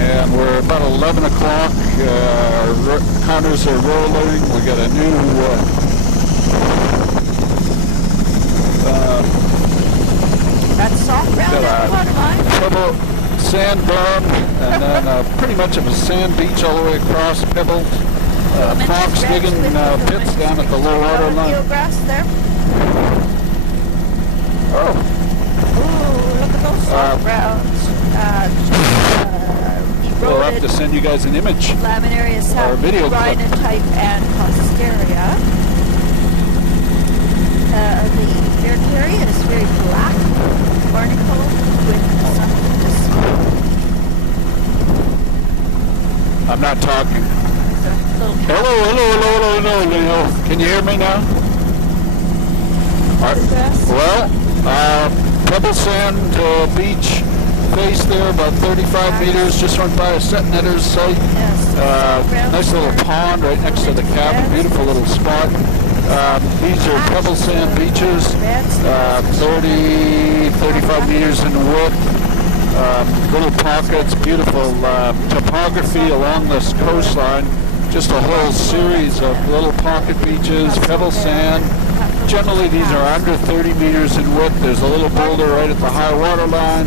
and we're about 11 o'clock. Counters are rolling. We got a new that's soft ground at the waterline. Pebble sand berm, and then pretty much of a sand beach all the way across. Pebble. Fox digging pits down at the low water line. Grass there. Oh. Ooh, look at those soft grounds. We'll have to send you guys an image. Laminaria, rhinotype, and Costeria. The Vercaria is very black, barnacle with some I'm not talking. Hello. Can you hear me now? Well, Pebble Sand Beach face there, about 35 meters, just went by a set netter's site. Nice little pond right next to the cabin, beautiful little spot. These are Pebble Sand beaches, 35 meters in width. Little pockets, beautiful topography along this coastline. Just a whole series of little pocket beaches, pebble sand. Generally, these are under 30 meters in width. There's a little boulder right at the high water line.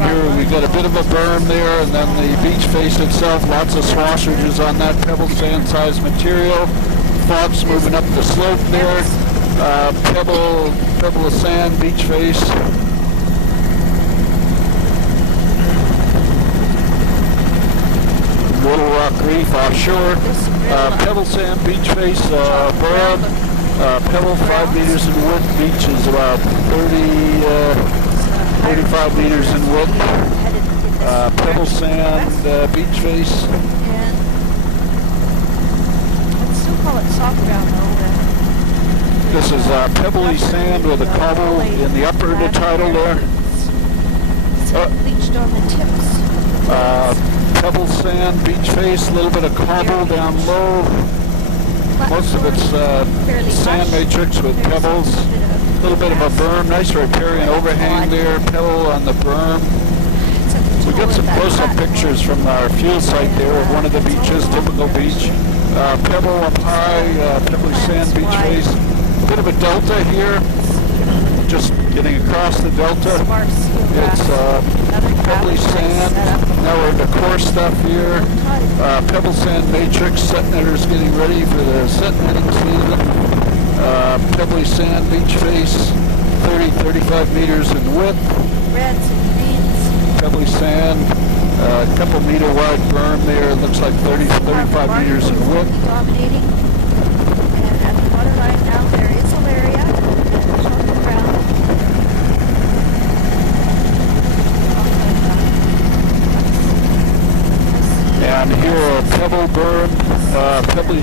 Here we've got a bit of a berm there, and then the beach face itself. Lots of swashages on that pebble sand size material. Fox moving up the slope there. Pebble of sand, beach face. Little Rock Reef offshore, Pebble Sand beach face, berm, Pebble 5 meters in width, beach is about 35 meters in width, Pebble Sand beach face. Let's still call it soft ground though. This is pebbly sand with a cobble in the upper intertidal there. Bleached on the tips. Pebble sand, beach face, a little bit of cobble down low. Most of it's sand matrix with pebbles. A little bit of a berm, nice riparian overhang there, pebble on the berm. We got some close-up pictures from our fuel site there of one of the beaches, typical beach. Pebble up high, pebbly sand, beach face. A bit of a delta here, just getting across the delta. It's pebbly sand. Now we're into coarse stuff here. Pebble sand matrix. Set netters getting ready for the set netting season. Pebbly sand beach face, 30-35 meters in width. Reds and greens. Pebbly sand, a couple meter wide berm there. It looks like 30-35 meters in width. Dominating. And at the waterline now there is Alaria. And here a pebble berm, pebbly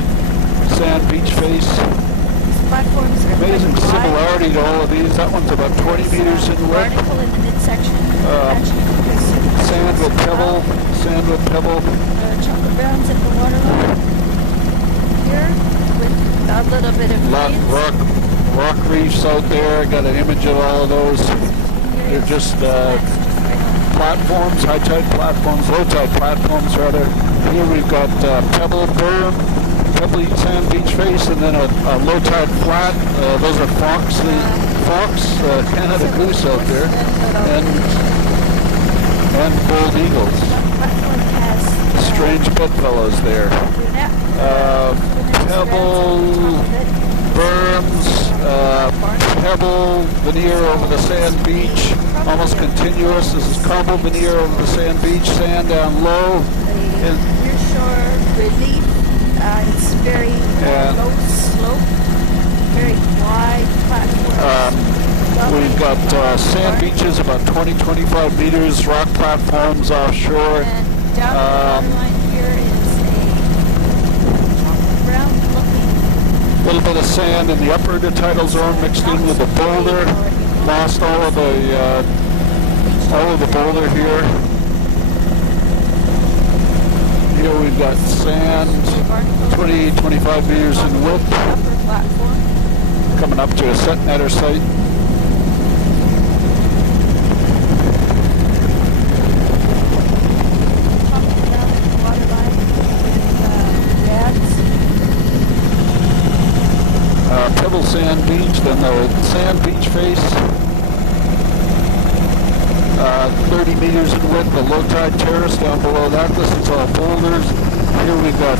sand beach face. Amazing similarity to all of these. That one's about 20 meters in width. Barnacle in the midsection. Sand with pebble, sand with pebble. Chocolate browns at the waterline. Here with a little bit of rock reefs out there. I got an image of all of those. They're just platforms, high tide platforms, low tide platforms rather. Here we've got pebble berm, pebbly sand beach face, and then a low tide flat. Those are fox, Canada goose out there, and bald eagles. Strange bedfellows there. Pebble berms, pebble veneer over the sand beach, almost continuous. This is cobble veneer over the sand beach, sand down low. Near shore relief. It's very low slope, very wide platform. We've got sand beaches about 20-25 meters, rock platforms offshore. And down the waterline here is a brown looking. A little bit of sand in the upper intertidal zone mixed in with the boulder. Lost all of the boulder here. Here we've got sand, 20-25 meters in width, coming up to a set netter site. sand beach, then the sand beach face. 30 meters in width, the low tide terrace down below that. This is all boulders. Here we've got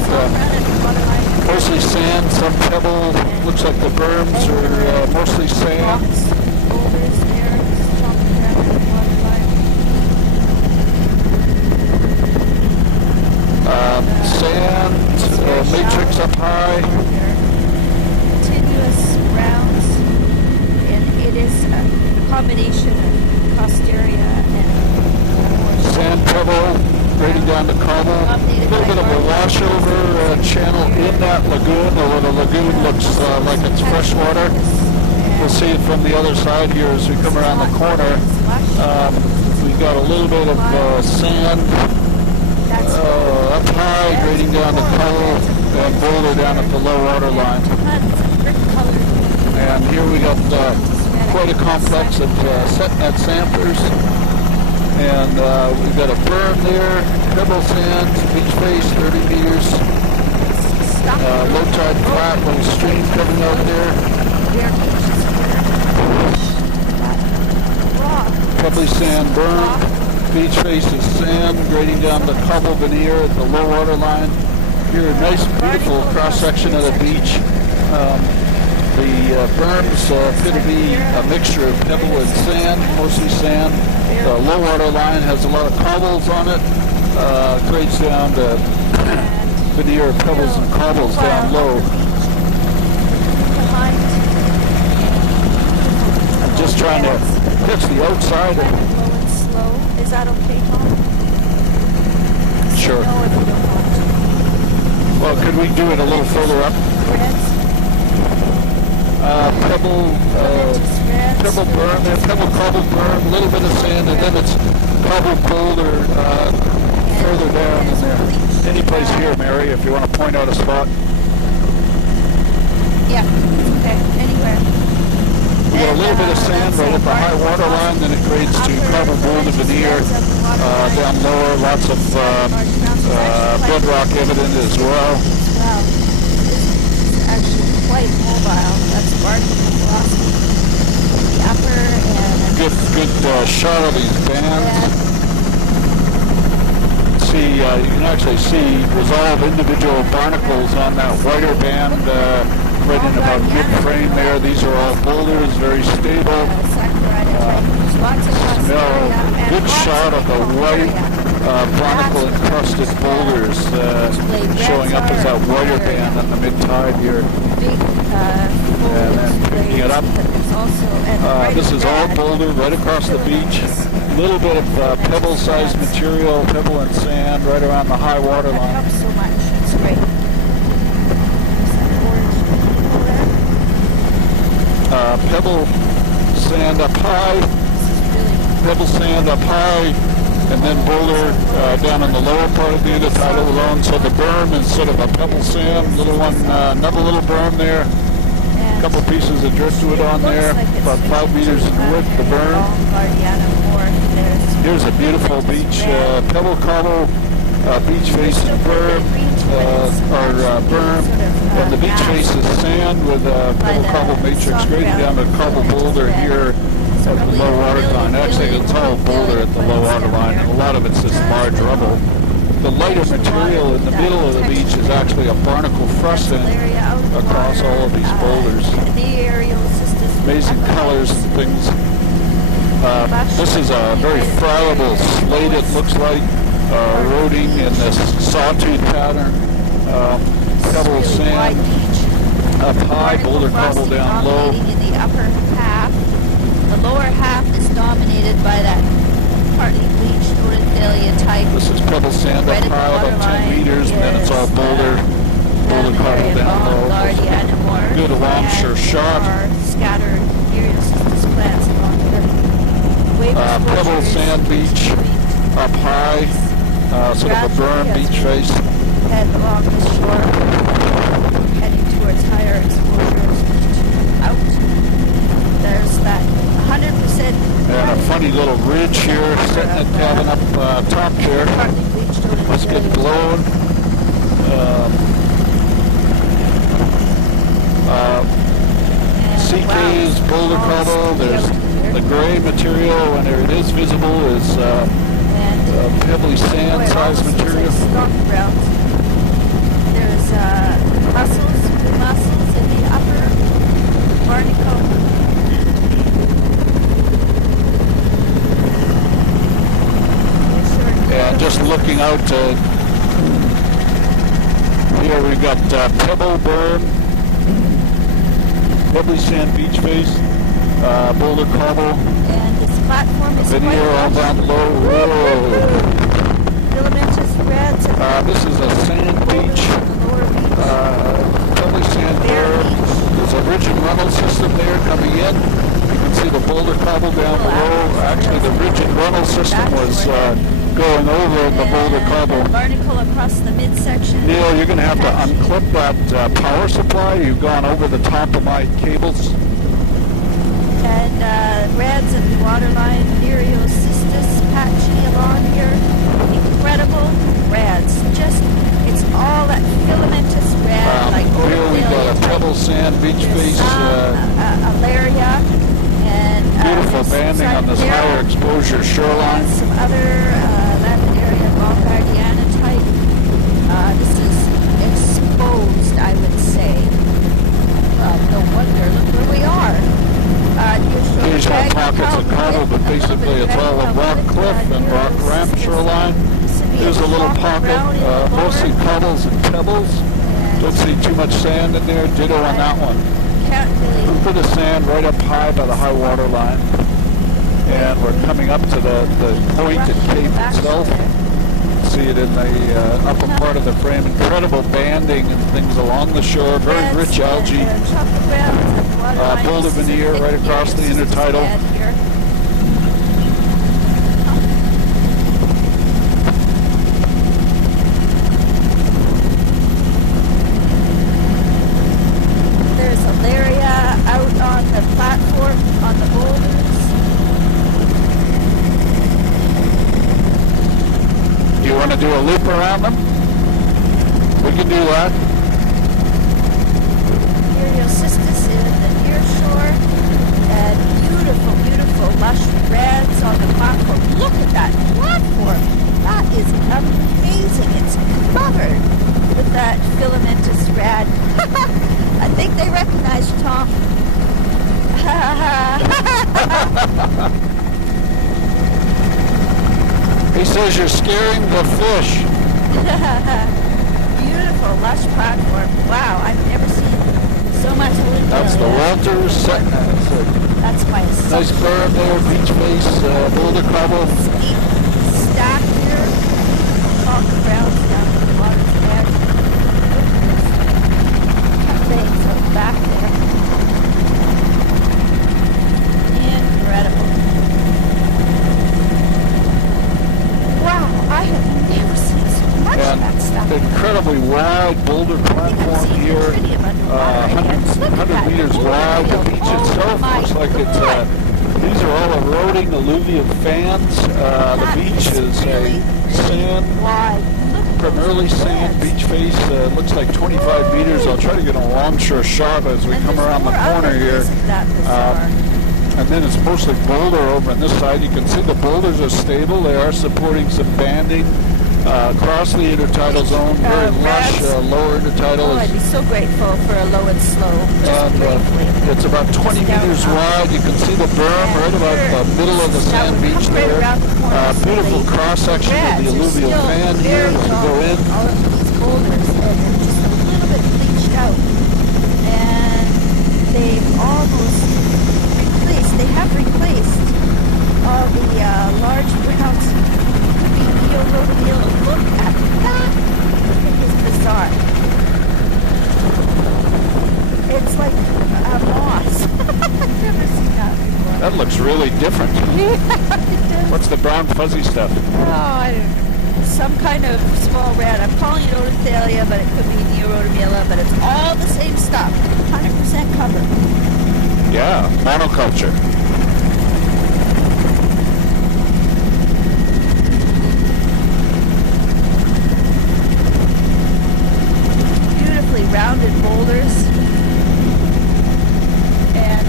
mostly sand, some pebble. Looks like the berms are mostly sand. Boulders there, dropping down at the waterline. Sand, matrix up high. Continuous rounds, and it is a combination of Costeria and Sand pebble, grading down to cobble. A little bit of a washover channel in that lagoon, although the lagoon looks like it's fresh water. We'll see it from the other side here as we come around the corner. We've got a little bit of sand up high, grading down to cobble, and boulder down at the low water line. And here we got quite a complex of setnet samplers. And we've got a berm there, pebble sand, beach face, 30 meters. Low tide flat, little stream coming out there. Pebbly sand berm, beach face is sand, grading down the cobble veneer at the low water line. Here a nice, beautiful cross section of the beach. The berms appear to be a mixture of pebble and sand, mostly sand. The low water line has a lot of cobbles on it. Grades down to veneer of pebbles and cobbles down low. I'm just trying to catch the outside of it. Is that okay, Tom? Sure. Well, could we do it a little further up? Pebble berm, pebble cobble berm, a little bit of sand, and then it's cobble boulder further down in there. Any place here, Mary, if you want to point out a spot. Yeah, okay, anywhere. We got a little bit of sand right at the high water line, then it grades to cobble boulder veneer down lower, lots of bedrock evident as well. Wow, this is actually quite mobile. That's barking velocity. The upper and good shot of these bands. See, you can actually see resolve individual barnacles on that whiter band right in about mid-frame there. These are all boulders, very stable. Good shot of the white barnacle encrusted boulders showing up as that whiter band on the mid-tide here. And then picking it up. This is all boulder right across the beach. A little bit of pebble-sized material, pebble and sand right around the high water line. That helps so much. It's great. Pebble sand up high. Pebble sand up high. And then boulder down in the lower part of the intertidal zone. So the berm instead of a pebble sand, little one, another little berm there. A couple pieces of driftwood on there, about 5 meters in width, the berm. Here's a beautiful beach, pebble cobble, beach face is berm, and the beach face is sand with pebble cobble matrix grading down to cobble boulder here at the low water line. Actually, it's all boulder at the low water line, and a lot of it's this large rubble. The lighter material in the middle of the beach is actually a barnacle frusting across all of these boulders. Amazing colors and things. This is a very friable slate, it looks like, eroding in this sawtooth pattern. Pebble sand up high, boulder cobble down low. The lower half is dominated by that partly bleached Odenthalia type. This is pebble sand up high, about 10 meters, and then it's all boulder cobble down low. Good along shot. Scattered Myriocystis plants along here. Pebble sand beach up high, sort of a berm beach face. Head along the shore, heading towards higher exposures out. There's that 100%. And a funny little ridge here, setnet cabin up top here. Must get blown. CK's boulder cobble. There's the gray material, when it is visible, is pebbly sand size material. There's mussels in the upper barnacle. And just looking out here, we've got Pebble Burn, Pebbly Sand Beach Face, Boulder Cobble. And this platform is Video all down below. Filamentous reds. This is a sand beach. Pebbly sand there. There's a ridge and runnel system there coming in. You can see the Boulder Cobble down below. Actually, the ridge and runnel system was going over the Boulder Cobble. Barnacle across the midsection. Neil, you're going to have to unclip that power supply. You've gone over the top of my cables. And reds and waterline, Myriocystis patchy along here. Incredible reds. Just, it's all that filamentous red, like here we've got a pebble sand beach face. Alaria. And beautiful banding on this higher exposure shoreline. Some other laminaria Valgardiana type. This is exposed, I would say. No wonder, look where we are. Occasional pockets of cobble, but basically it's all a rock cliff and rock ramp shoreline. Here's a little pocket, mostly cobbles and pebbles. Don't see too much sand in there. Ditto on that one. A little bit of sand right up high by the high water line. And we're coming up to the point at Cape itself. See it in the upper part of the frame. Incredible banding and things along the shore. Very rich algae. Boulder veneer right across the intertidal. There's Alaria out on the platform on the boulders. Do you want to do a loop around them? We can do that. Myriocystis in the near shore. And beautiful, beautiful lush reds on the platform. Look at that platform. That is amazing. It's covered with that filamentous red. I think they recognize you, Tom. He says you're scaring the fish. Beautiful, lush platform. Wow, I've never seen so much wood. That's the Walters setting. That's my nice berm there, beach face, boulder cobble. Steep stack here. Talk around down to the water's edge. Things are back there. Incredible. Wow, I have never seen so much of that stuff. Incredibly wide boulder platform here, 100 meters wide. The beach itself looks like it's, these are all eroding alluvial fans. The beach is a sand, primarily sand beach face. Looks like 25 meters. I'll try to get a longshore shot as we come around the corner here. And then it's mostly boulder over on this side. You can see the boulders are stable. They are supporting some banding across the intertidal zone. Very lush lower intertidal. Oh, I'd be so grateful for a low and slow. It's about 20 meters wide. You can see the berm right about the middle of the sand beach there. Beautiful cross section of the alluvial fan here as we go in. All of these boulders, and they're just a little bit bleached out. And they've almost they have replaced all the large browns. Look at that. It is bizarre. It's like a moss. I've never seen that before. That looks really different. Yeah, what's the brown fuzzy stuff? Oh, I don't know. Some kind of small red. I'm calling it Odothalia, but it could be Neorotomila, but it's all the same stuff. 100% cover. Yeah, monoculture. Beautifully rounded boulders. And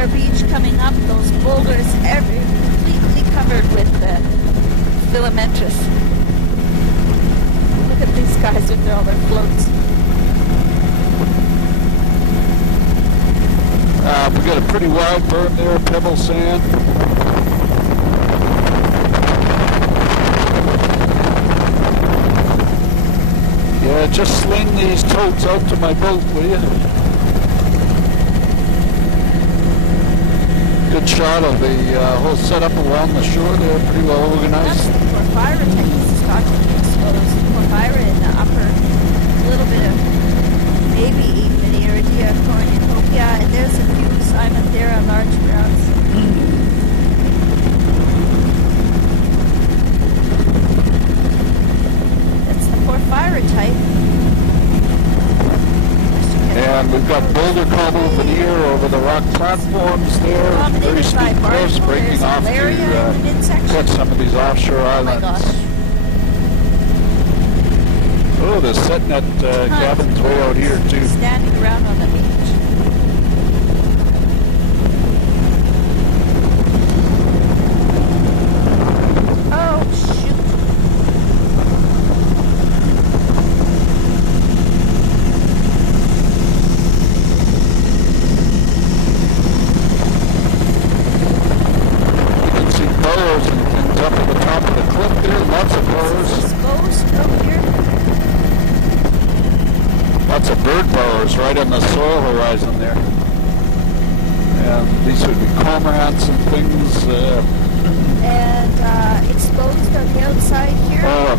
Bear Beach coming up, those boulders completely covered with filamentous. Look at these guys with all their floats. We got a pretty wide berm there, pebble sand. Yeah, just sling these totes out to my boat, will you? Good shot of the whole setup along the shore there, pretty well organized. That's the Porphyra type he's talking to, I suppose. Porphyra in the upper, a little bit of maybe even Iridia, cornucopia, and there's a few Cymathera large grounds. That's the Porphyra type. And we've got boulder cobble veneer over the rock platforms there. Very steep cliffs breaking off to catch some of these offshore islands. Oh, the set net cabins way out here too. Standing around on the beach. Oh, shoot. You can see burrows and things up at the top of the cliff there. Lots of burrows. Exposed out here. Lots of bird burrows right on the soil horizon there. And these would be cormorants and things. And exposed on the outside here. Oh,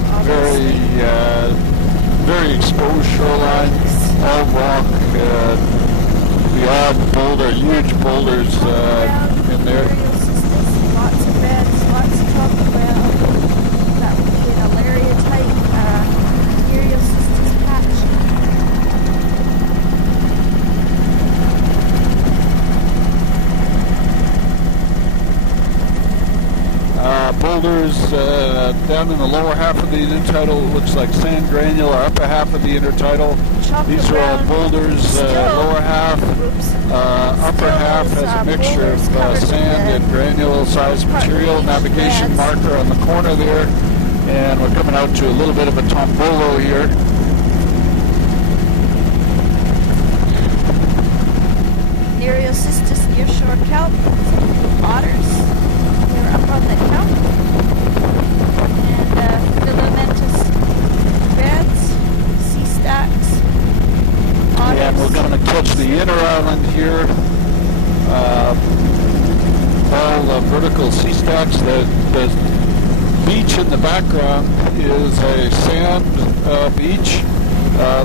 very exposed shoreline, all rock, the odd boulder, huge boulders in there. Lots of beds, lots of top ground. That would be an Alaria type Eriocystis patch. Boulders down in the lower half of the intertidal looks like sand granular, upper half of the intertidal. These are all boulders, lower half, upper half has a mixture of sand and granule sized material. Navigation marker on the corner there, and we're coming out to a little bit of a tombolo here. Eriocystis nearshore kelp, otters. They're up on the kelp. And filamentous beds, sea stacks, otters. And we're going to catch the inner island here. All vertical sea stacks. The beach in the background is a sand beach.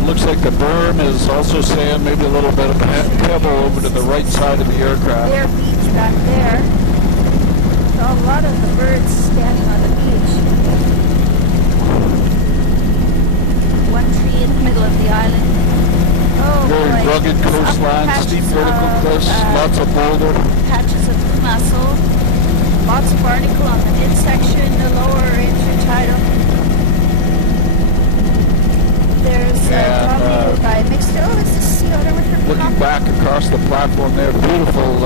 Looks like the berm is also sand, maybe a little bit of pebble over to the right side of the aircraft. Their beach back there. So a lot of the birds standing on the beach. One tree in the middle of the island. Oh, very boy. rugged coastline, steep vertical cliffs, lots of boulder. Patches of blue mussel. Lots of barnacle on the midsection, the lower intertidal. There's dominated by mixed. Oh, is this sea otter with her Looking pop? back across the platform there, beautiful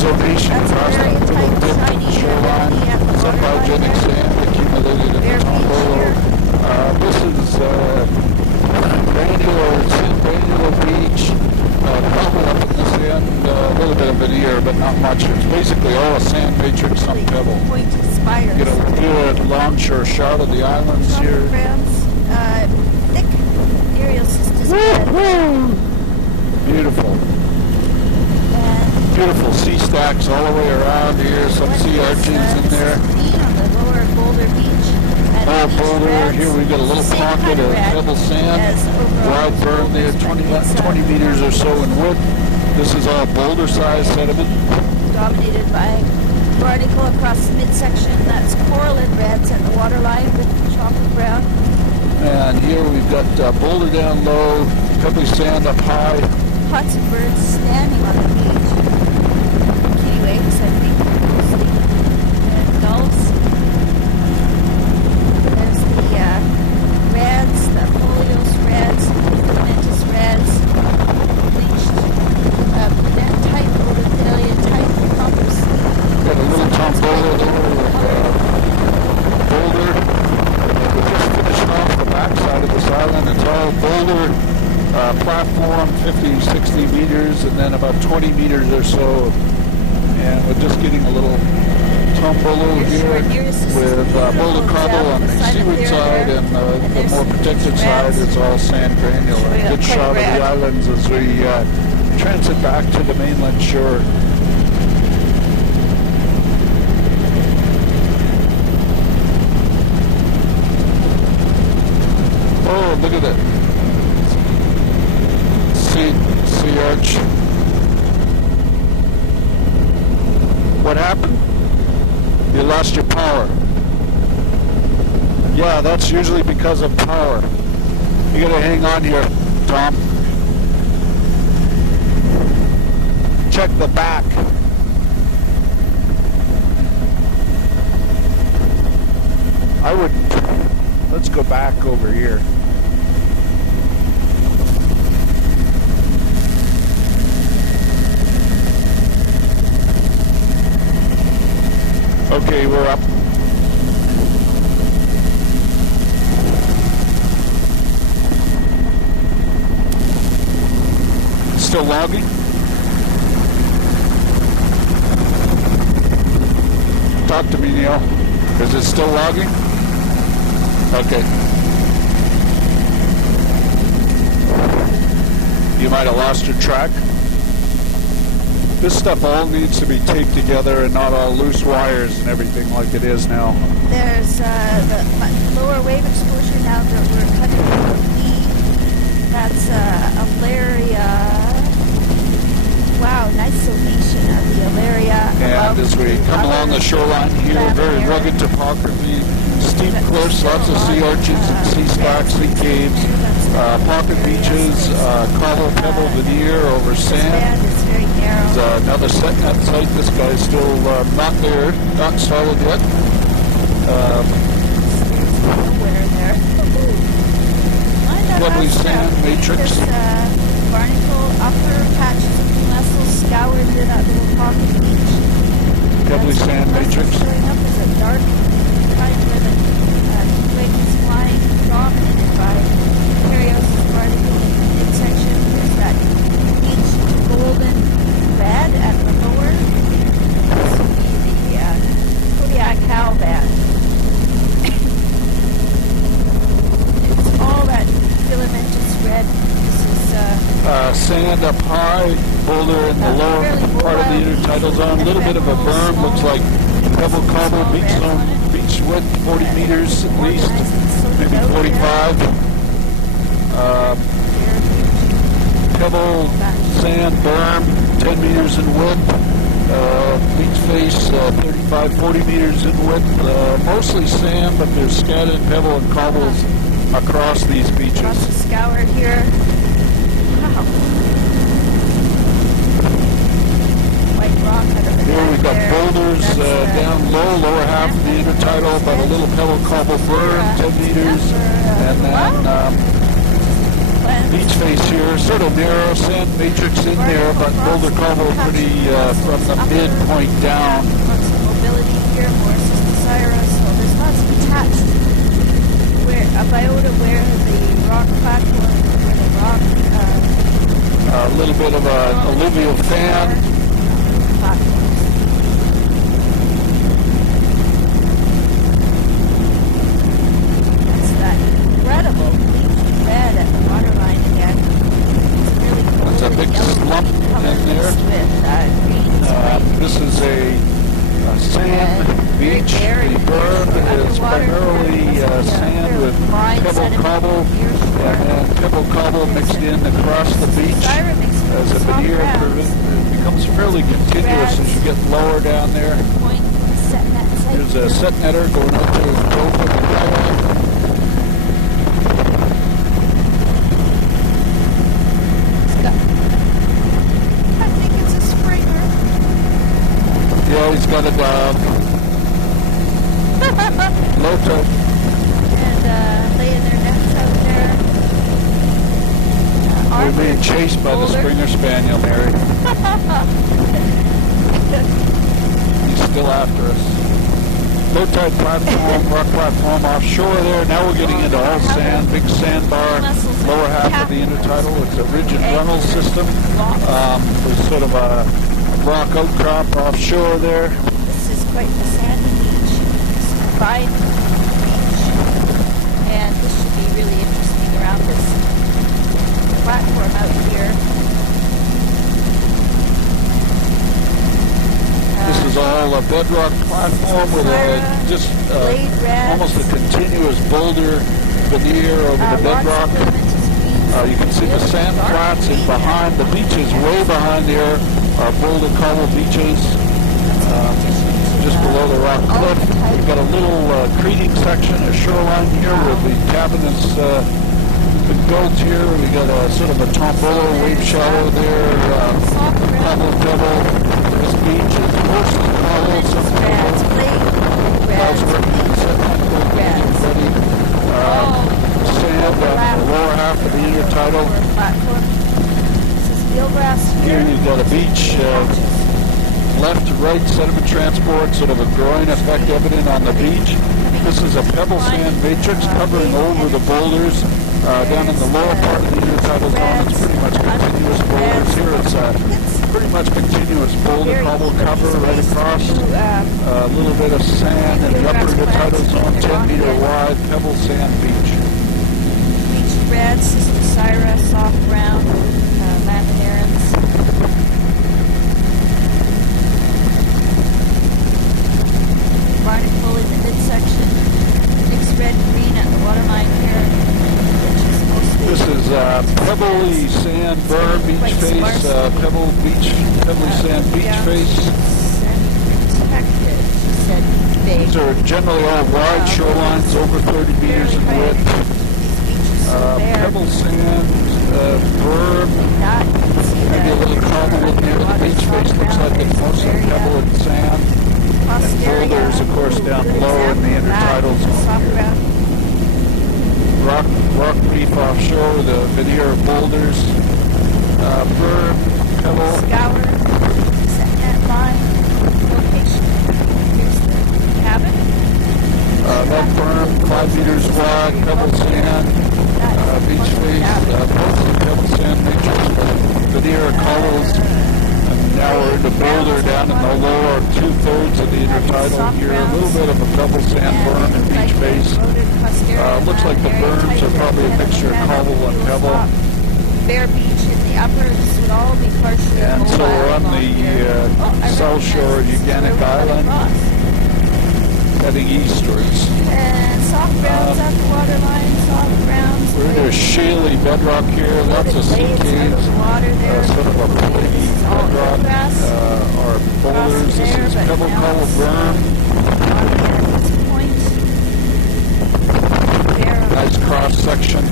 zonation across that little dip in the shoreline. Some biogenic sand accumulated in the tombolo. This is granular beach, pebble up in the sand, a little bit of veneer, but not much. It's basically all a sand matrix, some pebble. Pointed spires. Get a good longshore shot of the islands here. Thick Eriocystis bed. Beautiful. And Beautiful sea stacks all the way around here. Some sea urchins in there. on the lower boulder beach. And Oh, beach boulder. reds, Here we've got a little same pocket kind of red pebble sand. as overall Wide berm there, boulders, but 20 meters or so in width. This is all boulder-sized sediment. dominated by barnacle across the midsection. That's corallid reds at the waterline with chocolate brown. And here we've got boulder down low, pebbly sand up high. Lots of birds standing on the beach. Kittiwakes, I think, mostly. And gulls. There's the reds, the folios reds, filamentous reds, bleached brunette type, Odophilia type. 60 meters, and then about 20 meters or so. And we're just getting a little tumble here with boulder cobble on the seaward side, and the more protected side is all sand granule. A good shot of the islands as we transit back to the mainland shore. Oh, look at that. Sea arch. What happened? You lost your power. Yeah, that's usually because of power. You gotta hang on here, Tom. Check the back. I wouldn't. Let's go back over here. Okay, we're up. Still logging? Talk to me, Neil. Is it still logging? Okay. You might have lost your track. This stuff all needs to be taped together and not all loose wires and everything like it is now. There's the lower wave exposure now that we're cutting through the lead. That's Alaria. Wow, nice summation of the Alaria. And as we come along the shoreline here, very rugged topography, steep cliffs, lots of sea arches and sea stacks, sea caves, pocket beaches, cobble pebble veneer over sand. There's another set net site. This guy's still not there, not installed yet. Nowhere there. Lovely sand matrix. Barnacle upper patches of mussels scoured into that little pocket beach. Lovely sand matrix. Showing up as a dark kind where the wing is flying, dominated by Carios' barnacle in the midsection. There's that huge golden bed at the lower. This would be the Kodiak cow bed. It's all that filamentous red. Sand up high, boulder in the lower part of the intertidal zone. A little bit of a berm, looks like pebble cobble, beach zone, beach width 40 meters at least, maybe 45. Pebble, sand, berm, 10 meters in width. Beach face, 35, 40 meters in width. Mostly sand, but there's scattered pebble and cobbles across these beaches. Lots of scoured here. Wow. White rock. Here we've got boulders down low, lower half of the intertidal, but a little pebble cobble berm, 10 meters, and then beach face here, sort of narrow, sand matrix in there, but boulder cobble pretty from the midpoint down. Lots of mobility here, more Cystocyrus, so there's lots of attached a biota where the rock platform, where the rock a little bit of an alluvial fan. That's that incredible bleak red at the waterline again. It's really cool. That's a big slump in there. This is a sand beach. The berm is primarily sand with pebble cobble, and then pebble cobble mixed in across the beach as a veneer. It becomes fairly continuous as you get lower down there. There's a set netter going out to the Cove of the Dryland. I think it's a Springer. Yeah, he's got a dog. Low tide. And laying their nets out there. We're being chased by the Springer Spaniel, Mary. He's still after us. low tide platform, rock platform offshore there. Now we're getting into all sand, big sandbar, lower half of the intertidal. It's a ridge and runnel system. There's sort of a rock outcrop offshore there. This is quite the sandy beach. It's a fine beach. And this should be really interesting around this platform out here. This is all a bedrock platform with just almost a continuous boulder veneer over the bedrock. You can see the sand flats in behind. The beaches way behind there are boulder cobble beaches. Just below the rock cliff. We've got a little creating section, a shoreline here where the cabin has been built here. We got a sort of a tombolo wave shadow there. Cobble double. This beach is mostly cobble, some clouds sand on the lower half of the intertidal. Here you've got a beach, left to right sediment transport, sort of a groin effect evident on the beach. This is a pebble sand matrix covering over the boulders. Down in the lower part of the intertidal zone, it's pretty much continuous boulders. Here it's pretty much continuous boulder cobble cover right across. A little bit of sand in the upper intertidal zone, 10 meter wide pebble sand beach. Beach red, Cyra, soft brown, laminarans. Barnacle in the midsection, mixed red green at the waterline here. This is pebbly sand berm beach face, pebbly sand beach face. These are generally all wide shorelines, over 30 meters in width. Pebble sand, berm, maybe a little cobble near the beach face. Looks like it's mostly pebble and sand. And boulders, of course, down below in the intertidal zone here. Rock reef offshore with a veneer of boulders, berm, pebble. Scour, set net line, location. Here's the cabin. That berm, 5 meters wide, pebble sand, beach face, mostly pebble sand matrix, veneer of cobbles. And now we're into boulder down in the lower 2/3 of the intertidal here. A little bit of a pebble sand berm and beach face. Looks like the berms are probably a mixture of cobble and pebble. Bare beach in the upper, this would all be partially and so we're on the south shore of Uganic Island, heading eastwards. And soft browns at the waterline, soft browns. We're in a shaly bedrock here, lots of sea caves, sort of a platy bedrock, or boulders. This is pebble cobble berm. Nice cross section.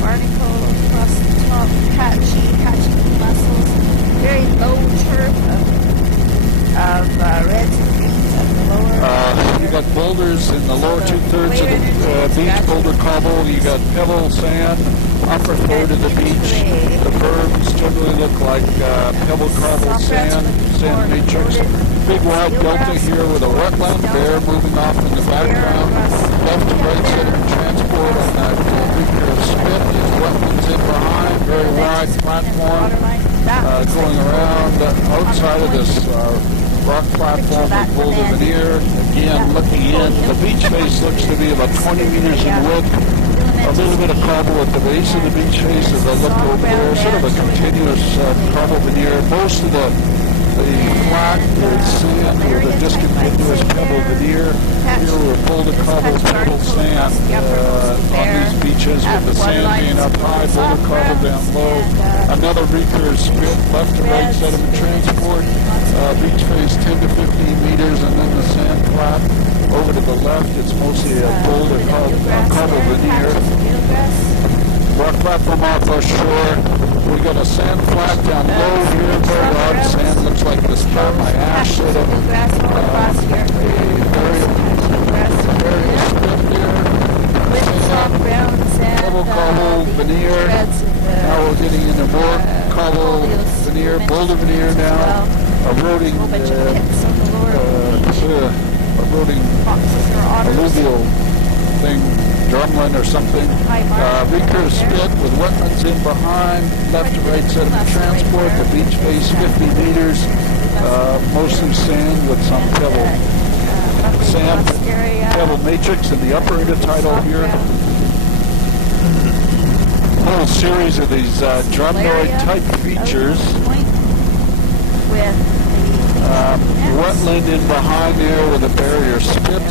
Barnacle across the top, patchy mussels, very low turf of reds and greens at the lower. You got boulders in the lower 2/3 of the beach, boulder cobble. You got pebble sand, upper third of the beach. The berms generally look like pebble cobble sand matrix. Big wide delta here with a wetland bear moving off in the background. Left to right sediment transport on that big spit. There's wetlands in behind. Very wide platform going around outside of this rock platform with boulder veneer. Again, looking in, the beach face looks to be about 20 meters in width. A little bit of cobble at the base of the beach face as I look over there. Sort of a continuous cobble veneer. Most of the flat is sand with a discontinuous pebble veneer. Here we're boulder cobble, pebble sand on these beaches with the sand being up high, boulder cobble down low. Another recurve spit, left to right sediment transport. Beach face 10 to 15 meters, and then the sand flat over to the left. It's mostly a boulder cobble veneer. Rock platform off our shore. We got a sand flat down low here. Very odd sand. Looks like the spot my ash sort of. Pebble cobble veneer. Now we're getting into more cobble veneer, boulder veneer now. Eroding eroding foxes or otters. alluvial thing, drumlin or something. Recurve spit with wetlands in behind, left to right sediment transport, the beach face 50 meters, mostly sand with some pebble. Sand, pebble matrix in the upper intertidal here. A whole series of these drumnoid type features. Wetland in behind there with a barrier spit.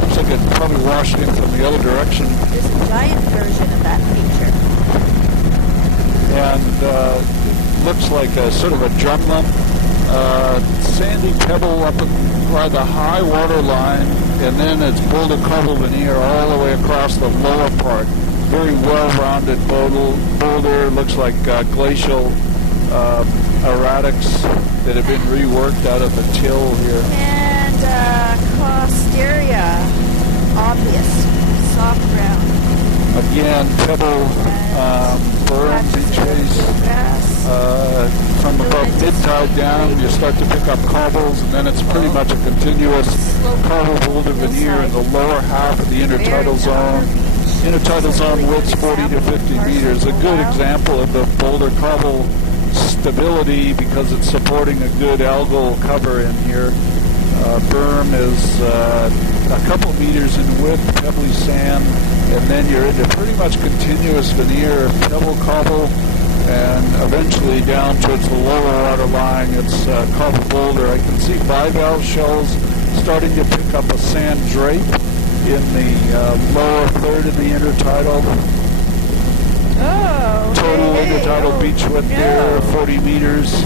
Looks like it probably washed in from the other direction. This giant version of that feature. And looks like a sort of a drumlin. Sandy pebble up by the high water line, and then it's boulder cobble veneer all the way across the lower part. Very well-rounded boulder. Looks like glacial erratics that have been reworked out of the till here. And Closteria, obvious, soft ground. Again, pebble, berm, beach face. From about mid-tide down, you start to pick up cobbles, and then it's pretty much a continuous cobble boulder veneer in the lower half of the intertidal zone. Intertidal zone widths 40 to 50 meters. A good example of the boulder cobble stability because it's supporting a good algal cover in here. Berm is a couple meters in width, pebbly sand, and then you're into pretty much continuous veneer of pebble cobble, and eventually down towards the lower water line it's cobble boulder. I can see bivalve shells starting to pick up a sand drape in the lower third of the intertidal. Oh, Total intertidal beach width there, 40 meters.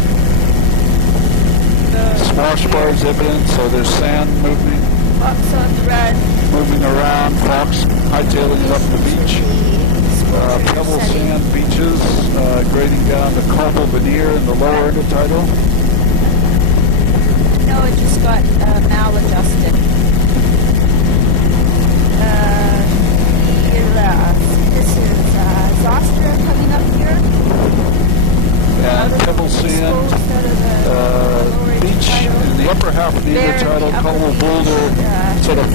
Swash bars evident, so there's sand moving. Fox on the run. Moving around, fox hightailing up the beach. Pebble sand beaches, grading down the cobble veneer in the lower intertidal. No, it just got maladjusted. This is Zostra coming up here. And pebble sand beach in the upper half of the intertidal, cobble boulder, sort of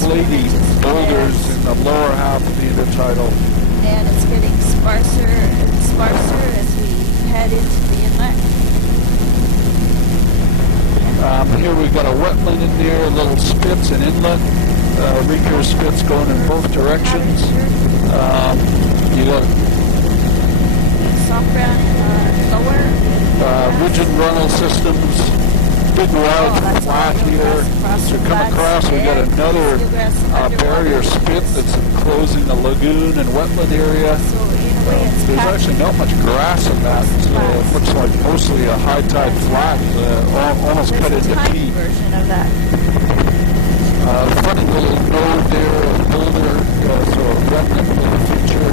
platy boulders in the lower half of the intertidal. And it's getting sparser and sparser as we head into the inlet. Here we've got a wetland in there, little spits and inlet. Recurve spits going in both directions. You got soft ground lower. rigid runnel systems, big wide flat here. As we come across, we got another barrier spit that's enclosing the lagoon and wetland area. There's actually not much grass in that, so it looks like mostly a high tide flat, almost cut into peat. Version of that. Funny little node there, a boulder, so a remnant little feature.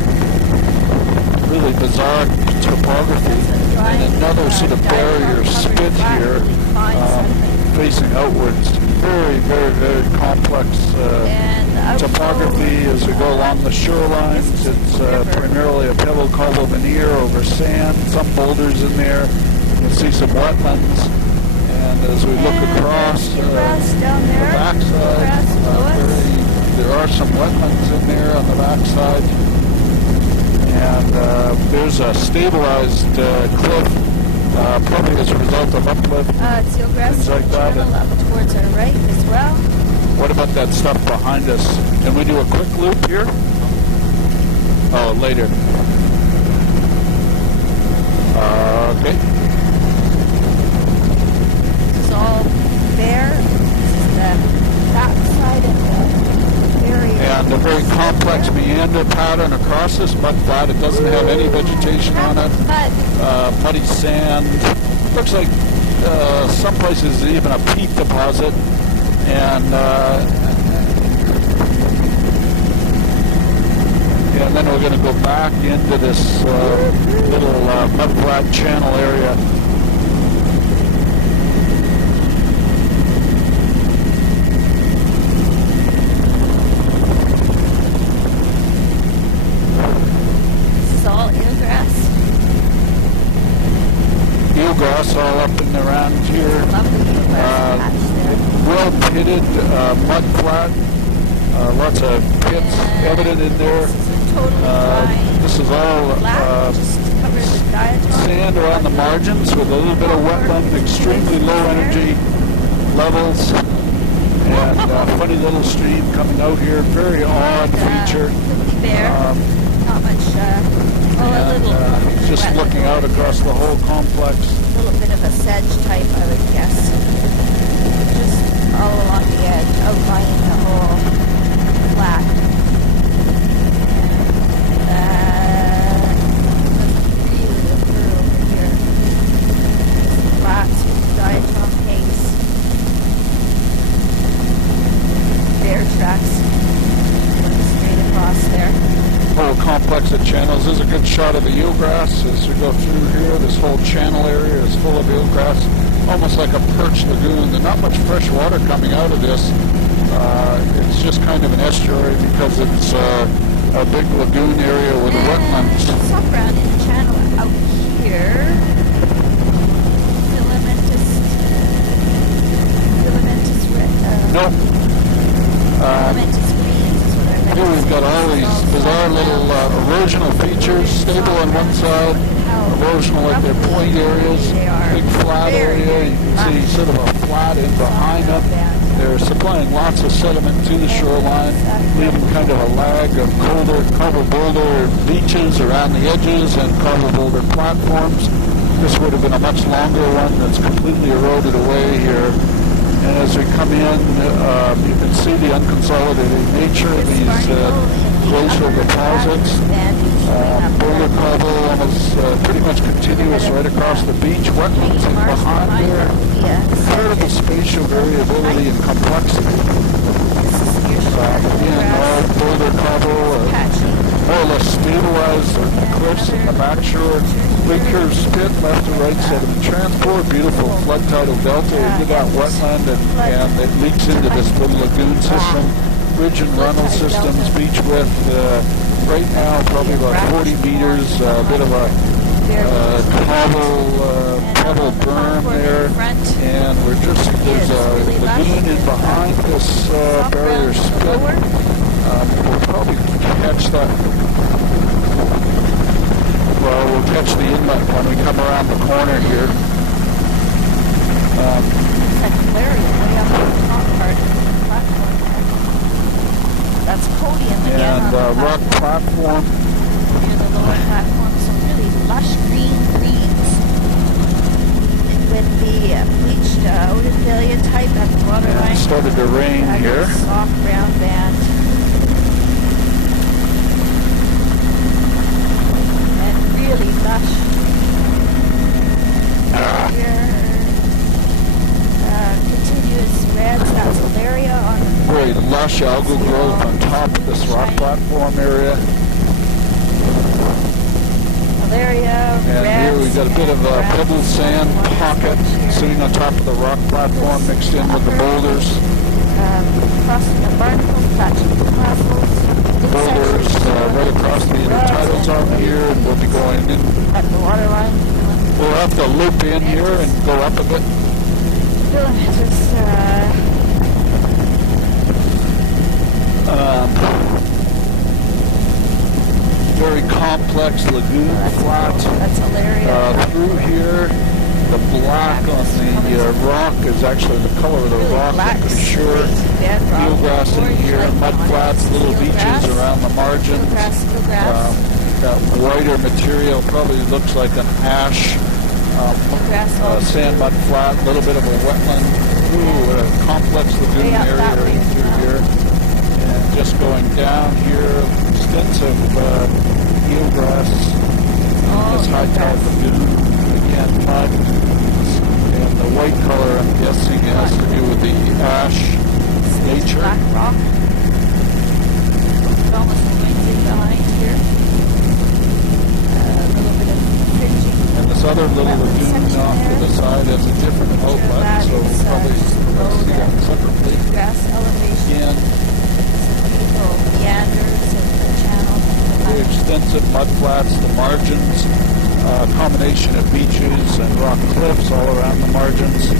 Really bizarre topography. And another sort of barrier spit here, facing outwards. Very, very, very complex topography as we go along the shorelines. It's primarily a pebble cobble veneer over sand, some boulders in there. You'll see some wetlands. And as we look across the backside, there are some wetlands in there on the backside. And there's a stabilized cliff, probably as a result of uplift, things like that. Up towards our right as well. What about that stuff behind us? Can we do a quick loop here? Oh, later. Okay. This is all bare. This is the backside of the area. And a very complex meander pattern across this mud flat. It doesn't have any vegetation on it. Muddy sand. Looks like some places even a peat deposit. And then we're going to go back into this little mud flat channel area. eelgrass all up and around here. Lovely eelgrass patch there. Well pitted mud flat. Lots of pits evident in there. Totally dry. This is all just covered with diatom. sand around the margins with a little bit of wetland, extremely low energy levels, and funny little stream coming out here. Very odd feature. Prickly Bear. Not much. Well, a little. Just looking out across the whole complex. A little bit of a sedge type, I would guess. Just all along the edge, outlining the whole flat. Really occur over here. Flats with diatom haze. Bear tracks straight across there. Whole complex of channels. This is a good shot of the eelgrass as we go through here. This whole channel area is full of eelgrass, almost like a perch lagoon. There's not much fresh water coming out of this. It's just kind of an estuary because it's a big lagoon area with wetlands. Stop around in the channel out here. Filamentous red. Nope. Filamentous greens is what I meant. Here we've got all these bizarre little erosional features, stable on one side, erosional at their point areas, big flat area. You can see sort of a flat in behind them. They're supplying lots of sediment to the shoreline, leaving kind of a lag of cobble boulder beaches around the edges and cobble boulder platforms. This would have been a much longer one that's completely eroded away here. And as we come in, you can see the unconsolidated nature of these glacial deposits. Boulder cobble almost pretty much continuous right across the beach. Wetlands in behind there. Incredible spatial variability and complexity. Again, all boulder cobble, more or less stabilized on the cliffs in the back shore. Big curved spit, left to right sediment transport, beautiful flood tidal delta into that wetland, and it leaks into this little lagoon system. Ridge and runnel systems, beach width, right now probably about 40 meters, a bit of a pebble berm there, and there's a lagoon in behind this barrier spit. We'll probably catch that. Well, we'll catch the inlet when we come around the corner here. That's podium again. And rock platform. Near the lower platform, some really lush green greens with the bleached Odondalia type at the waterline. It started to rain here. Soft brown band. And really lush. Here, continuous reds, that's Alaria on the very lush algal growth on top of this rock platform area. Alaria, and here we've got a bit of a pebble sand pocket sitting on top of the rock platform mixed in with the boulders. Crossing the barnacles, touching the fossils. Boulders right across the intertidal zone here, and we'll be going in. At the waterline. We'll have to loop in here and go up a bit. Very complex lagoon flat. That's Alaria. Through here, the black on the rock is actually the color of the rock, I'm pretty sure. Eelgrass in here, mud flats, little beaches around the margins. That whiter material probably looks like an ash. Sand mud flat, a little bit of a wetland. Ooh, a complex lagoon area right through here. And just going down here, extensive eelgrass in this high tide lagoon. Again, mud. And the white color, I'm guessing, has to do with the ash nature. Black rock. It's almost pointing behind here. A little bit of fringing. And this other little lagoon off to the side has a different outlet, so we'll probably see that separately. Grass elevation. Again, Some beautiful meanders of the channel. very extensive mud flats, the margins, combination of beaches and rock cliffs all around the margins. So,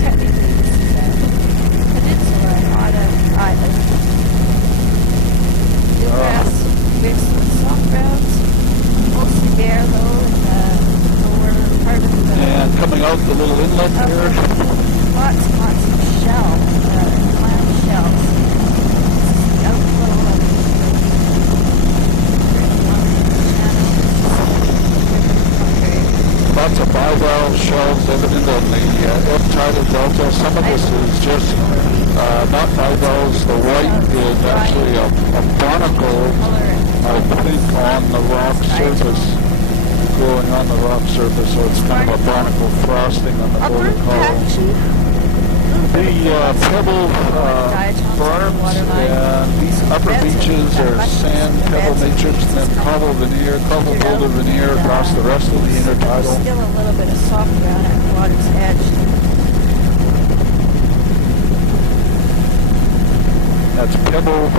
technically this is a peninsula, not an island. Bluegrass mixed with soft grounds, mostly bare though in the lower part of the... And coming out the little inlet here. Lots and lots of shells, clam shells. Outflow of the lots of bivalve shells evident on the ebb tidal delta. Some of this is just not bivalves. The white is actually a barnacle, I think, on the rock surface, growing on the rock surface. So it's kind of a barnacle frosting on the border column. The pebble berms and these upper beaches are sand, pebble matrix, and then cobble veneer, cobble boulder veneer across the rest of the intertidal. Still a little bit of soft ground at the water's edge. That's pebble.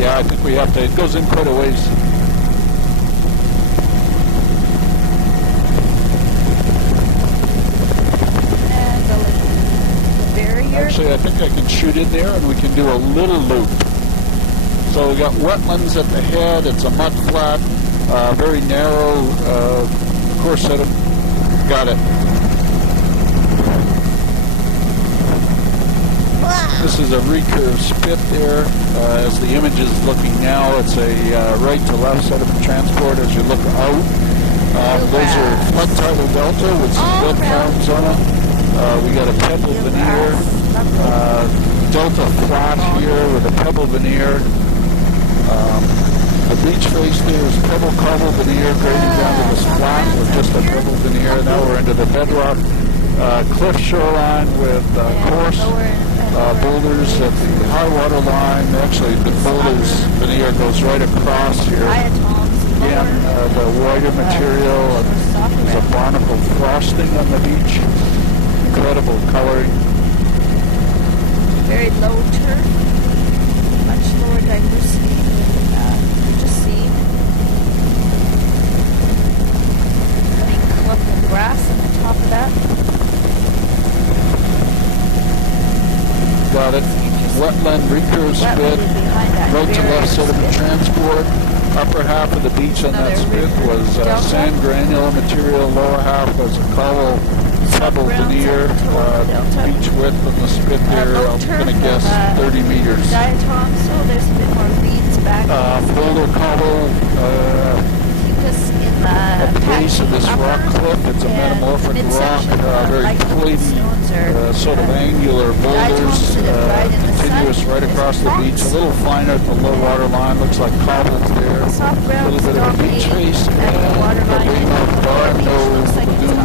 Yeah, I think we have to, it goes in quite a ways. Actually, I think I can shoot in there and we can do a little loop. So we got wetlands at the head. It's a mud flat, very narrow course set of... Got it. This is a recurve spit there. As the image is looking now, it's a right to left sediment transport as you look out. Those are flood tidal delta with some wet farms on them. We got a pebble veneer, delta flat here with a pebble veneer. The beach face there is pebble cobble veneer grading down to this flat with just a pebble veneer. Now we're into the bedrock cliff shoreline with coarse boulders at the high water line. Actually, the boulders veneer goes right across here. Again, the whiter material is a barnacle frosting on the beach. Incredible coloring. Very low turf, much lower diversity than we just seen. Running clump of grass on the top of that. Got it. Wetland recurve spit, right to left sediment transport. Upper half of the beach on that spit was sand granular material. Lower half was a cobble pebble veneer. Beach width on the spit there, I'm going to guess 30 meters. Diatom, so there's a bit more reeds back. Boulder cobble. At the base of this rock cliff, it's a metamorphic rock, very flaky, sort of angular boulders, continuous right across the beach, a little finer at the low water line, looks like cobbles there, a little bit of a beach face, and the Barno Lagoon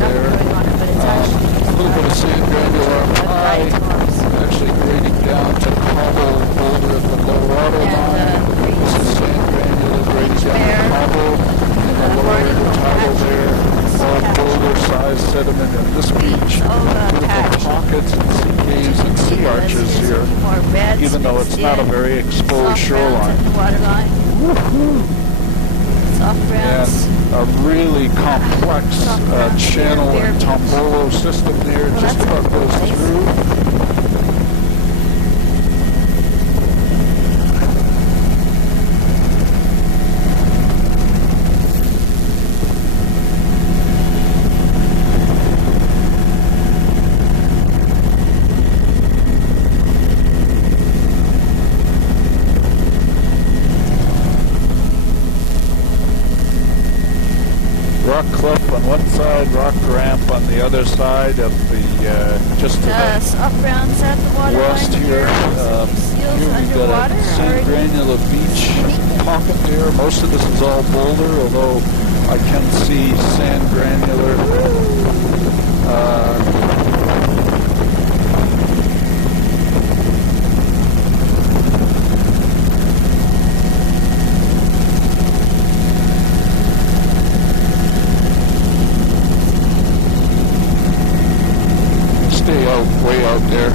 there, a little bit of sand granular high, actually grading down to cobble boulder at the low water line. This is sand granular grading down to cobble. The lower intertidal there, all boulder-sized sediment in this beach, beautiful pockets and sea caves and sea arches here, even though it's not a very exposed shoreline. And a really complex channel and tombolo system there, just about goes through. Rock cliff on one side, rock ramp on the other side of the, just to the west here. Here we've got a sand granular beach pocket there. Most of this is all boulder, although I can see sand granular. Way out there.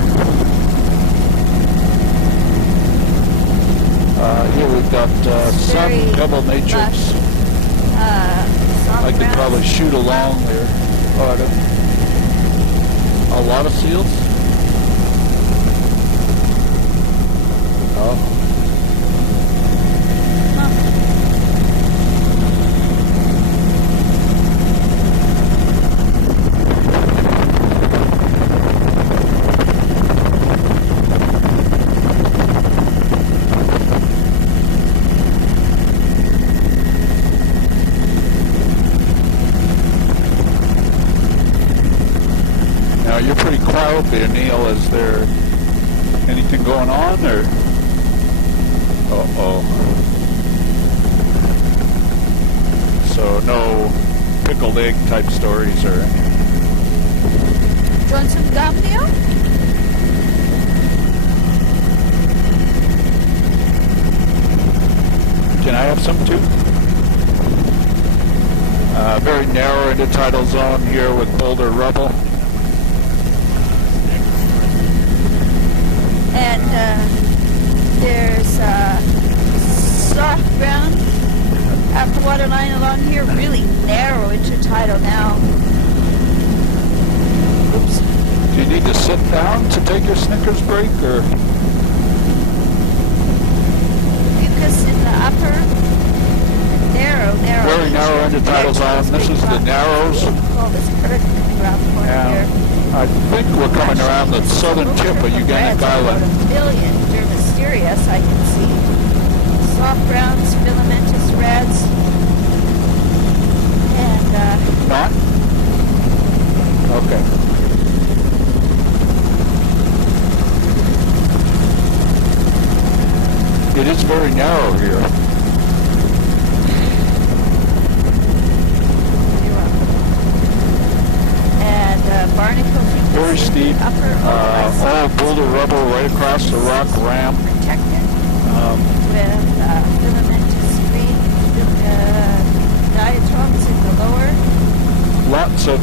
we've got some very double matrix. lush, soft I could ground. probably shoot along there. Oh, I don't. A lot of seals? Oh. Now you're pretty quiet there, Neil. Is there anything going on, or? Uh-oh. So no pickled egg type stories or anything. Do you want some gum, Neil? Can I have some too? Very narrow intertidal zone here with boulder rubble. And there's soft ground at the waterline along here, really narrow intertidal now. Oops. Do you need to sit down to take your Snickers break, or? Mucus in the upper, narrow. Very narrow intertidal zone. This is the Narrows. Call this current coming around the corner here. I think we're coming around the southern tip of Uganic Island. About a million. They're mysterious, I can see. Soft browns, filamentous reds, and Not? Okay. It is very narrow here. barnacle very steep, upper all boulder rubble right across the rock ramp. Protected with filamentous green diatoms in the lower. Lots of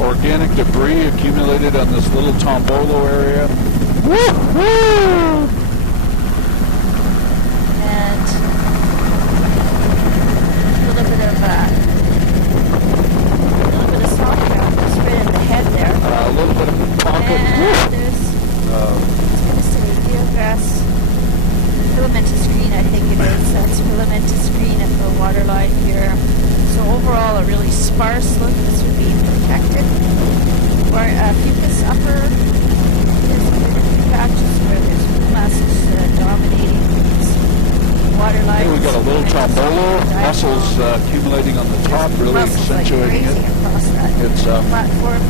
organic debris accumulated on this little Tombolo area. Woo-hoo! And a little bit of soft ground just right in the head there. A little bit of pocket. And there's, I was going to say, geograss, filamentous green, I think it is. That's filamentous green at the waterline here. So overall, a really sparse look. This would be protected. Or fucus upper is patches where there's mussels dominating these waterlines. Here we got a little Tombolo, mussels accumulating on the top, really accentuating it. It's platform.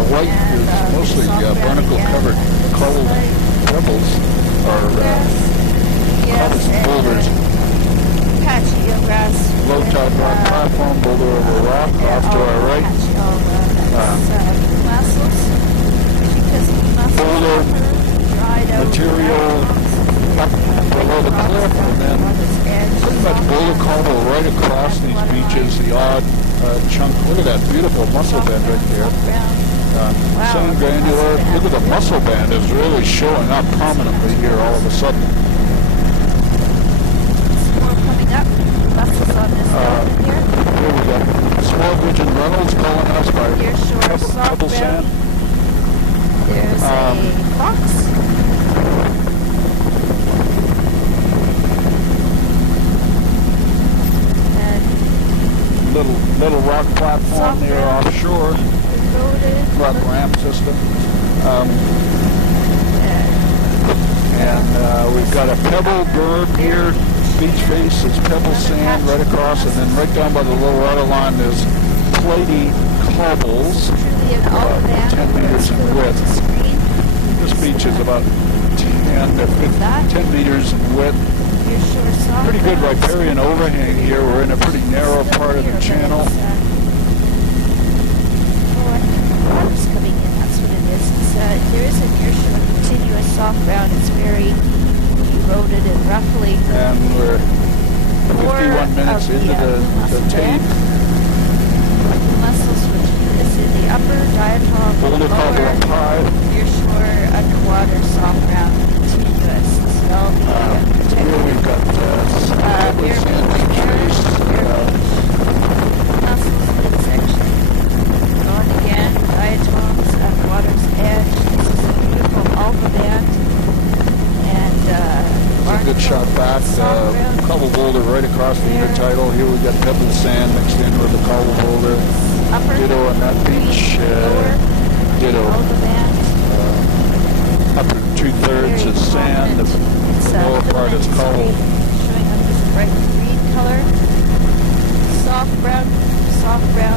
the white is mostly barnacle-covered cold pebbles, or boulders. Patchy grass. Low tide rock platform, boulder over rock, off to our right. Boulder material up below the cliff, and then pretty much boulder cobble right across these beaches, the odd chunk. Look at that beautiful mussel band right there. Sand granular. Look at the mussel band is really showing up prominently here all of a sudden. Here we go. Smallbridge and Reynolds calling us by pebble sand. There's a fox. And little rock platform there offshore. Rock ramp system. And we've got a pebble berm here. Beach face is pebble sand right across, and then right down by the low water line there's platy cobbles, 10 meters in width. This beach is about 10 meters in width. Pretty good riparian overhang here. We're in a pretty narrow part of the channel. Water's coming in, that's what it is. There is a nearshore continuous soft ground. It's very eroded and roughly. And we're 51 minutes into the tape. Mussels, which is in the upper diatom, Boulder cobble up high. Nearshore underwater soft ground continuous. So here we've got good shot back. Cobble boulder right across the intertidal. Here we got pebble sand mixed in with the cobble boulder. Ditto on that beach. Ditto. Upper 2/3 is sand. The lower part is cobble. Showing up this bright green color. Soft brown.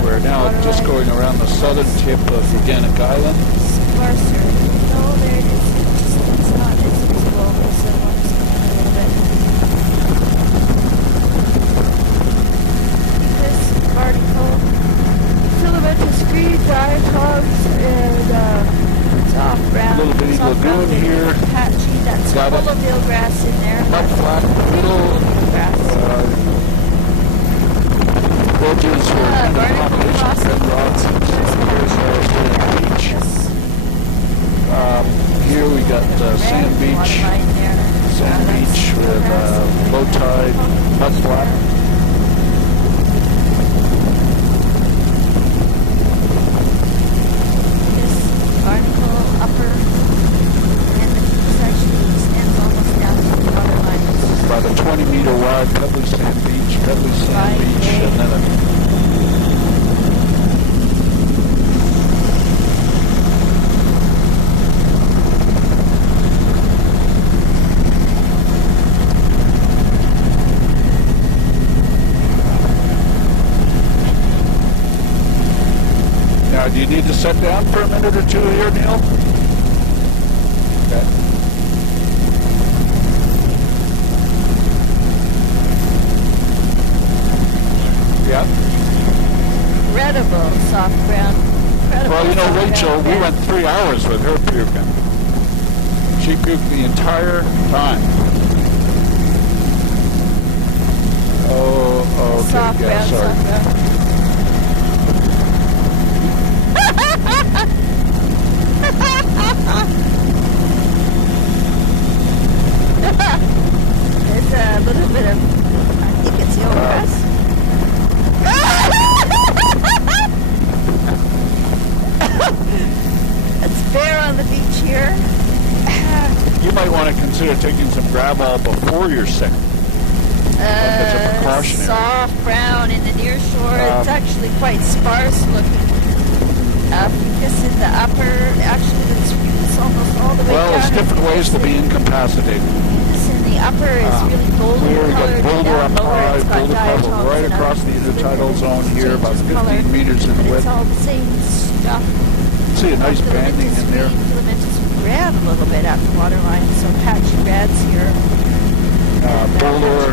We're now just going around the southern tip of Organic Island. Sparser. No, there it is. It's not as visible as the one is coming a little bit. This article, filamentous green diatoms and soft brown. Little bitty lagoon here. Patchy. That's full of eelgrass in there. Mud flat, little gorges for the population of red rods. Here's our beach. Here we got Sand Beach. Sand Beach with low tide, mud flat. This article upper, and this actually extends almost down to the water line. About a 20-meter wide Pebbly Sand Beach, and then a Now, do you need to sit down for a minute or two here, Neil? Okay. Yeah. Incredible soft brown. Well, you know, Rachel, we went 3 hours with her puking. She puked the entire time. Oh, okay, Soft yeah, brown, sorry. soft brown. There's a little bit of, I think it's eelgrass. It's bare on the beach here. You might want to consider taking some Gravol before you're sick. As a precautionary. Soft brown in the near shore. It's actually quite sparse looking. Fucus in the upper, actually it's fucus almost all the way down. Well, there's different ways to be incapacitated. Fucus in the upper is really golden Here we colored. got boulder Down up lower high, it's got boulder pebble diatoms right and across the others. intertidal zone here, about 15 Color, meters in but width. it's all the same stuff. See a nice banding in there. Filamentous red a little bit at the waterline, so patchy reds here. Boulder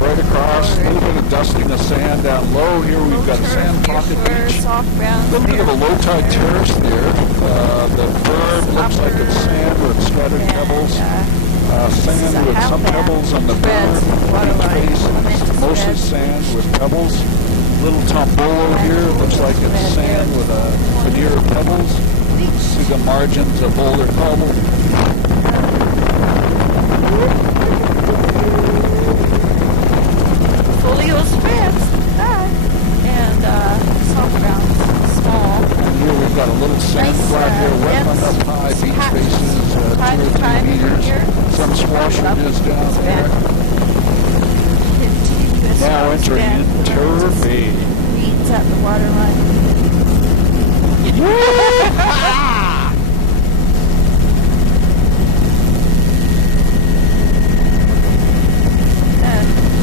right across, a little bit of dusting of sand down low. Here we've got Sand Pocket Beach. Soft brown. A little bit of a low tide terrace there. The berm looks like it's sand with scattered pebbles. Sand with some pebbles on the berm. Beach base, it's mostly sand with pebbles. Little tombolo here, looks like it's sand with a veneer of pebbles. See the margins of boulder cobble. Folio strands, and soft browns, small. And here we've got a little sand flat here, wetland up high, beach faces, 2 or 3 meters. Some swashiness down there. Now entering Terror Bay. Weeds at the waterline.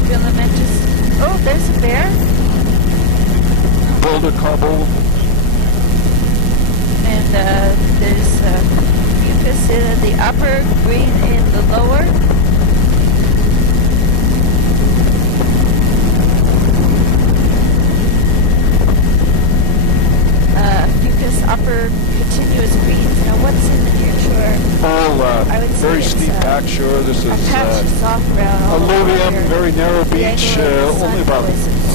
Filamentous. Oh, there's a bear. Boulder cobble. And there's mucus in the upper, green in the lower. Fucus upper, continuous greens. Now, what's in the near shore? Very steep back shore. This is soft brown. alluvium, very narrow beach, only about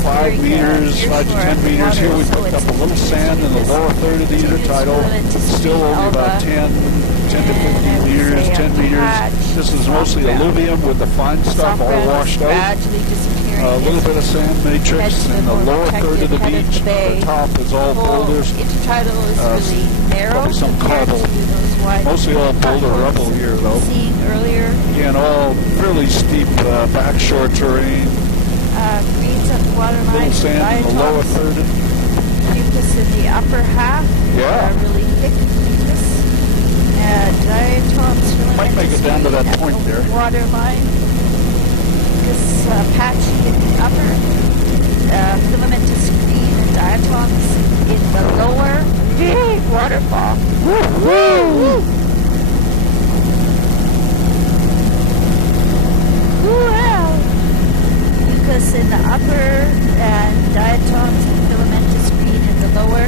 5 meters, 5 to 10 meters. Here we picked up a little sand in the lower third of the intertidal. Still only about 10 to 15 meters, 10 meters. This is mostly alluvium with the fine stuff all washed out. A little bit of sand matrix in the lower third of the beach. The top is all boulders. Intertidal is really narrow. Probably some cobble. Mostly all boulder rubble here, though. Seeing earlier. Again, all fairly steep backshore terrain. Greens at the waterline. Little sand in the lower third. Fucus in the upper half. Yeah. Really thick fucus. Diatoms filamentous Might make it down to that point the there. waterline. Fucus patchy in the upper. Filamentous green and diatoms in the lower. Big waterfall. Woo! Woo! Wow! Fucus in the upper and diatoms and filamentous green in the lower.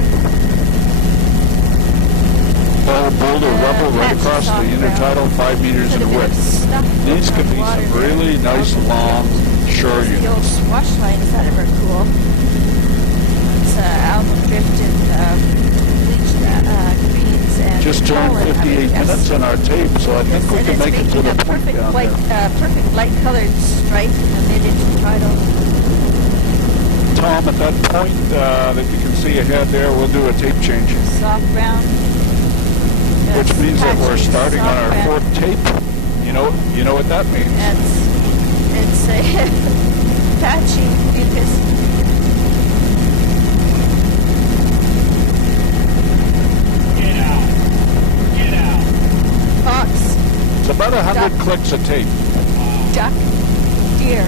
All boulder rubble right across the intertidal, 5 meters in width. These could be some really nice long shore The old units. swash line, is that ever cool? It's almond drift and bleached greens and Just turned pollen, 58 minutes on our tape, so I think we can make it to the point perfect down white, there. perfect light-colored stripe in the mid-intertidal. Tom, at that point that you can see ahead there, we'll do a tape change, Soft brown. which means that we're Patchy, starting on soft our brown. fourth tape. You know what that means. It's a patchy fucus. Get out. Fox, It's about 100 Duck. clicks a tape. duck, deer.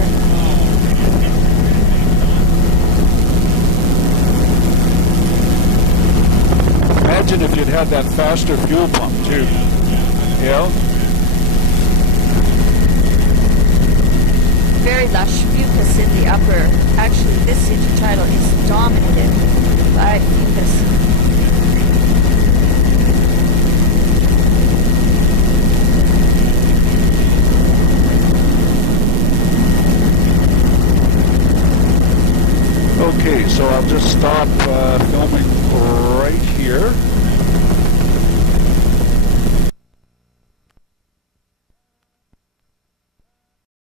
Imagine if you'd had that faster fuel pump too. Yeah? Very lush fucus in the upper. Actually, this intertidal is dominated by fucus. Okay, so I'll just stop filming right here.